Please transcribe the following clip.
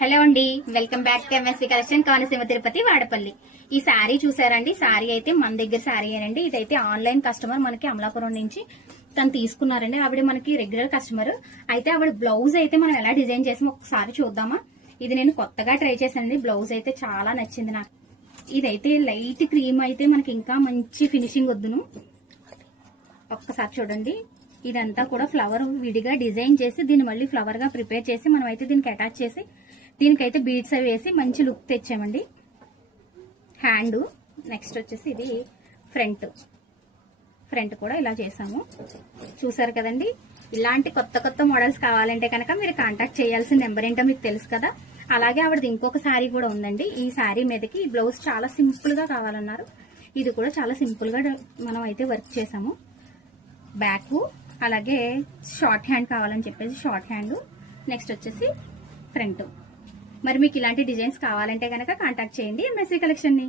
Hello అండి, welcome back to MSV collection, Konaseema Tirupati Vadapalli. ఈ శారీ చూసారండి. శారీ అయితే మన దగ్గర శారీ అండి. ఇదైతే ఆన్లైన్ కస్టమర్ మనకి అమలాపురం నుంచి తను తీసుకున్నారండి. ఆవిడ మనకి రెగ్యులర్ కస్టమర్. అయితే ఆవిడ బ్లౌజ్ అయితే మనం ఎలా డిజైన్ చేసామో ఒకసారి చూద్దామా. ఇది నేను కొత్తగా ట్రై చేశానండి. బ్లౌజ్ అయితే చాలా నచ్చింది నాకు. ఇదైతే లైట్ క్రీమ్ అయితే మనకి ఇంకా మంచి ఫినిషింగ్ వద్దును. ఒక్కసారి చూడండి. ఇదంతా కూడా ఫ్లవర్ విడిగా డిజైన్ చేసి దీన్ని మళ్ళీ ఫ్లవర్ గా ప్రిపేర్ చేసి మనం అయితే దీనికి అటాచ్ చేసి దీనికైతే బీడ్స్ అవి వేసి మంచి లుక్ తెచ్చామండి. హ్యాండ్ నెక్స్ట్ వచ్చేసి ఇది ఫ్రంట్ కూడా ఇలా చేసాము. చూసారు కదండి. ఇలాంటి కొత్త కొత్త మోడల్స్ కావాలంటే కనుక మీరు కాంటాక్ట్ చేయాల్సిన నెంబర్ ఏంటో మీకు తెలుసు కదా. అలాగే ఆవిడది ఇంకొక శారీ కూడా ఉందండి. ఈ శారీ మీదకి ఈ బ్లౌజ్ చాలా సింపుల్ గా కావాలన్నారు. ఇది కూడా చాలా సింపుల్ గా మనం అయితే వర్క్ చేసాము. బ్యాక్ అలాగే షార్ట్ హ్యాండ్ కావాలని చెప్పేసి షార్ట్ హ్యాండ్, నెక్స్ట్ వచ్చేసి ఫ్రంట్. మరి మీకు ఇలాంటి డిజైన్స్ కావాలంటే కనుక కాంటాక్ట్ చేయండి ఎంఎస్వి కలెక్షన్ ని.